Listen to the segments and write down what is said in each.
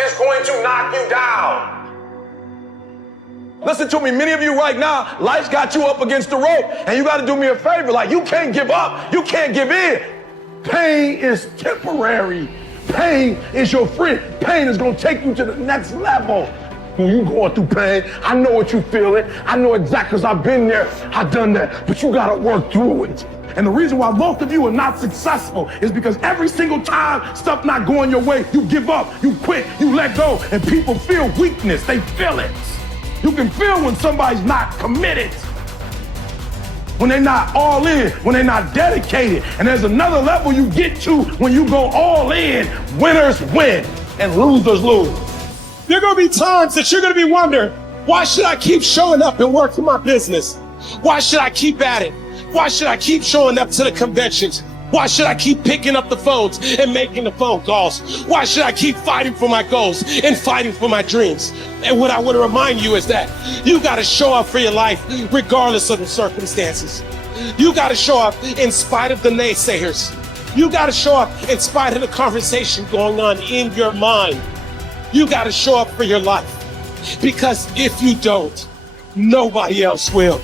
is going to knock you down. Listen to me, many of you right now, life's got you up against the rope, and you got to do me a favor. Like, you can't give up. You can't give in. Pain is temporary. Pain is your friend. Pain is going to take you to the next level. When you going through pain, I know what you feeling. I know exactly, because I've been there. I've done that. But you got to work through it. And the reason why most of you are not successful is because every single time stuff not going your way, you give up, you quit, you let go, and people feel weakness. They feel it. You can feel when somebody's not committed, when they're not all in, when they're not dedicated. And there's another level you get to when you go all in. Winners win and losers lose. There are going to be times that you're going to be wondering, why should I keep showing up and working my business? Why should I keep at it? Why should I keep showing up to the conventions? Why should I keep picking up the phones and making the phone calls? Why should I keep fighting for my goals and fighting for my dreams? And what I want to remind you is that you got to show up for your life regardless of the circumstances. You got to show up in spite of the naysayers. You got to show up in spite of the conversation going on in your mind. You got to show up for your life, because if you don't, nobody else will.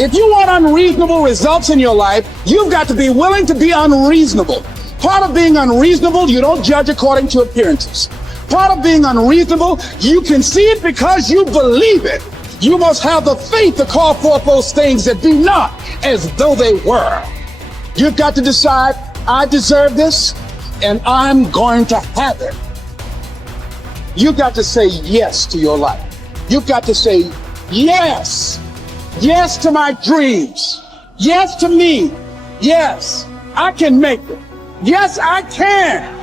If you want unreasonable results in your life, you've got to be willing to be unreasonable. Part of being unreasonable, you don't judge according to appearances. Part of being unreasonable, you can see it because you believe it. You must have the faith to call forth those things that be not as though they were. You've got to decide, I deserve this, and I'm going to have it. You've got to say yes to your life. You've got to say yes. Yes to my dreams. Yes to me. Yes, I can make it. Yes, I can.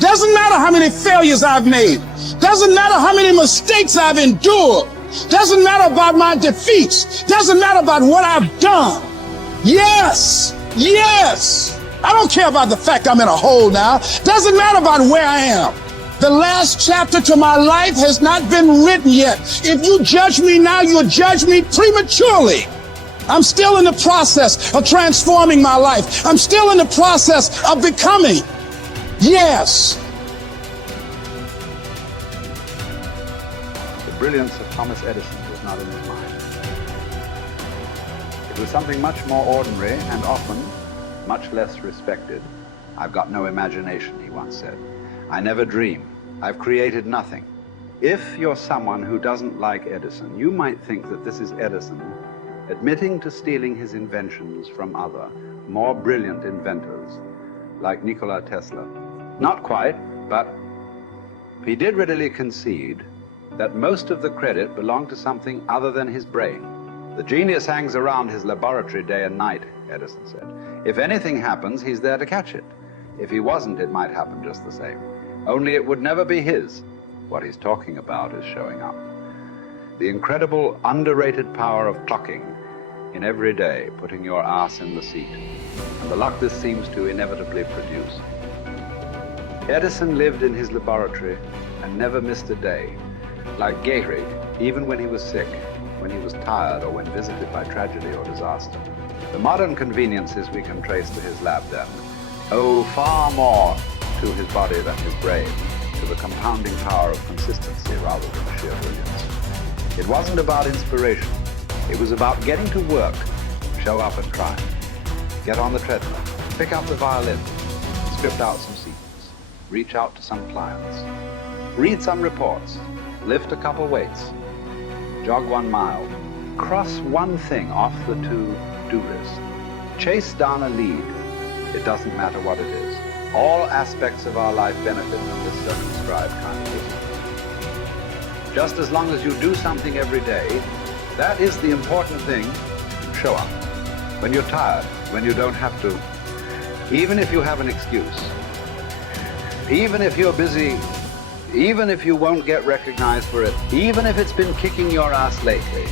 Doesn't matter how many failures I've made. Doesn't matter how many mistakes I've endured. Doesn't matter about my defeats. Doesn't matter about what I've done. Yes, yes. I don't care about the fact I'm in a hole now. Doesn't matter about where I am. The last chapter to my life has not been written yet. If you judge me now, you'll judge me prematurely. I'm still in the process of transforming my life. I'm still in the process of becoming. Yes. The brilliance of Thomas Edison was not in his mind. It was something much more ordinary and often much less respected. I've got no imagination, he once said. I never dream. I've created nothing. If you're someone who doesn't like Edison, you might think that this is Edison admitting to stealing his inventions from other, more brilliant inventors, like Nikola Tesla. Not quite, but he did readily concede that most of the credit belonged to something other than his brain. The genius hangs around his laboratory day and night, Edison said. If anything happens, he's there to catch it. If he wasn't, it might happen just the same. Only it would never be his. What he's talking about is showing up. The incredible, underrated power of clocking in every day, putting your ass in the seat, and the luck this seems to inevitably produce. Edison lived in his laboratory and never missed a day. Like Gehrig, even when he was sick, when he was tired, or when visited by tragedy or disaster. The modern conveniences we can trace to his lab then owe far more to his body than his brain, to the compounding power of consistency rather than sheer brilliance. It wasn't about inspiration. It was about getting to work, show up and try. Get on the treadmill, pick up the violin, script out some sequence, reach out to some clients, read some reports, lift a couple weights, jog 1 mile, cross one thing off the to-do list, chase down a lead. It doesn't matter what it is. All aspects of our life benefit from this circumscribed kind of wisdom. Just as long as you do something every day, that is the important thing. Show up. When you're tired, when you don't have to, even if you have an excuse, even if you're busy, even if you won't get recognized for it, even if it's been kicking your ass lately,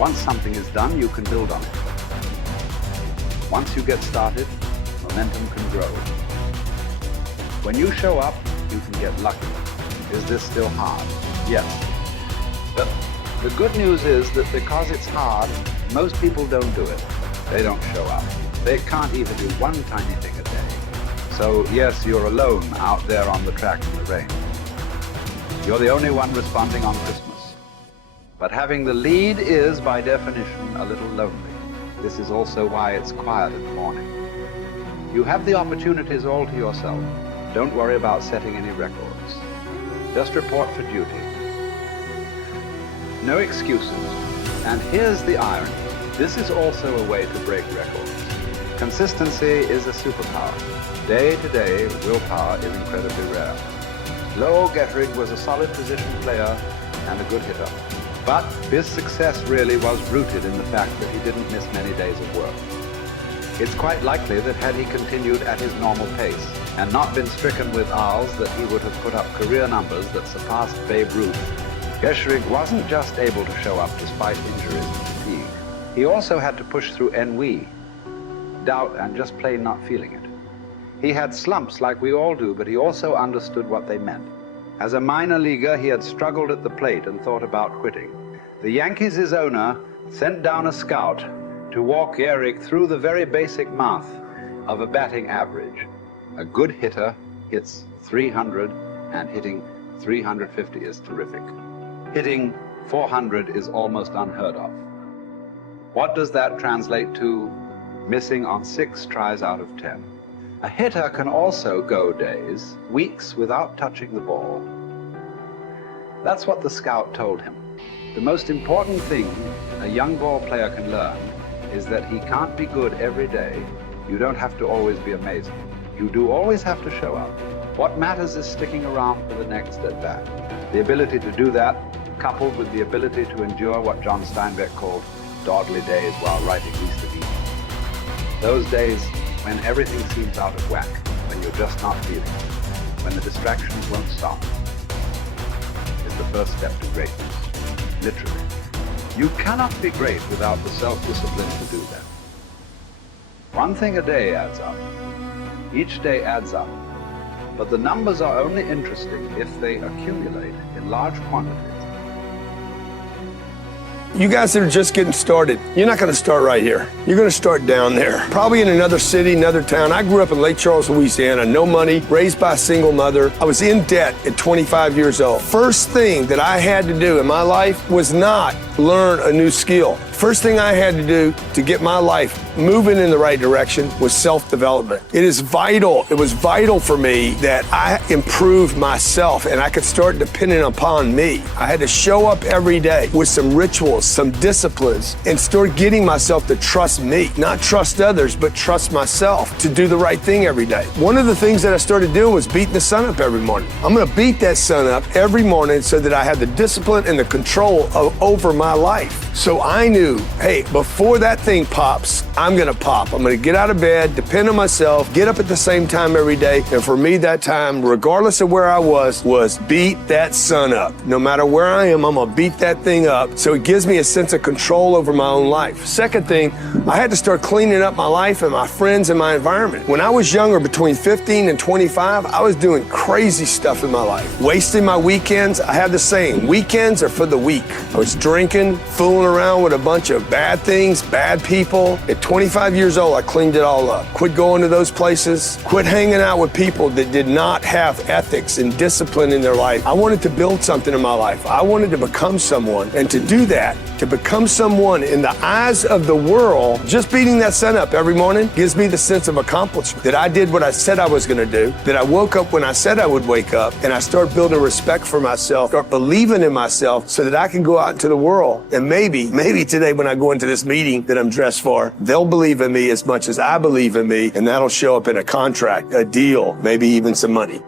once something is done, you can build on it. Once you get started, momentum can grow. When you show up, you can get lucky. Is this still hard? Yes. But the good news is that because it's hard, most people don't do it. They don't show up. They can't even do one tiny thing a day. So yes, you're alone out there on the track in the rain. You're the only one responding on Christmas. But having the lead is, by definition, a little lonely. This is also why it's quiet in the morning. You have the opportunities all to yourself. Don't worry about setting any records. Just report for duty. No excuses. And here's the irony. This is also a way to break records. Consistency is a superpower. Day to day, willpower is incredibly rare. Lowell Getterig was a solid position player and a good hitter. But his success really was rooted in the fact that he didn't miss many days of work. It's quite likely that had he continued at his normal pace and not been stricken with R's, that he would have put up career numbers that surpassed Babe Ruth. Getterig wasn't just able to show up despite injuries and fatigue. He also had to push through ennui, doubt, and just plain not feeling it. He had slumps like we all do, but he also understood what they meant. As a minor leaguer, he had struggled at the plate and thought about quitting. The Yankees' owner sent down a scout to walk Gehrig through the very basic math of a batting average. A good hitter hits 300, and hitting 350 is terrific. Hitting 400 is almost unheard of. What does that translate to? Missing on 6 tries out of 10. A hitter can also go days, weeks without touching the ball. That's what the scout told him. The most important thing a young ball player can learn is that he can't be good every day. You don't have to always be amazing. You do always have to show up. What matters is sticking around for the next at-bat. The ability to do that, coupled with the ability to endure what John Steinbeck called dawdly days while writing Easter Eve. Those days when everything seems out of whack, when you're just not feeling it, when the distractions won't stop, is the first step to greatness, literally. You cannot be great without the self-discipline to do that. One thing a day adds up. Each day adds up. But the numbers are only interesting if they accumulate in large quantities. You guys that are just getting started, you're not going to start right here. You're going to start down there, probably in another city, another town. I grew up in Lake Charles, Louisiana, no money, raised by a single mother. I was in debt at 25 years old. First thing that I had to do in my life was not learn a new skill. First thing I had to do to get my life moving in the right direction was self-development. It is vital. It was vital for me that I improved myself and I could start depending upon me. I had to show up every day with some rituals, some disciplines, and start getting myself to trust me, not trust others, but trust myself to do the right thing every day. One of the things that I started doing was beating the sun up every morning. I'm going to beat that sun up every morning so that I have the discipline and the control over my life. So I knew, hey, before that thing pops, I'm going to pop. I'm going to get out of bed, depend on myself, get up at the same time every day. And for me, that time, regardless of where I was beat that sun up. No matter where I am, I'm going to beat that thing up. So it gives me a sense of control over my own life. Second thing, I had to start cleaning up my life and my friends and my environment. When I was younger, between 15 and 25, I was doing crazy stuff in my life. Wasting my weekends. I have the saying, weekends are for the weak. I was drinking, fooling around with a bunch of bad things, bad people. At 25 years old, I cleaned it all up. Quit going to those places. Quit hanging out with people that did not have ethics and discipline in their life. I wanted to build something in my life. I wanted to become someone. And to do that, to become someone in the eyes of the world, just beating that sun up every morning gives me the sense of accomplishment. That I did what I said I was going to do. That I woke up when I said I would wake up. And I start building respect for myself, start believing in myself so that I can go out into the world. And maybe today when I go into this meeting that I'm dressed for, they'll believe in me as much as I believe in me. And that'll show up in a contract, a deal, maybe even some money.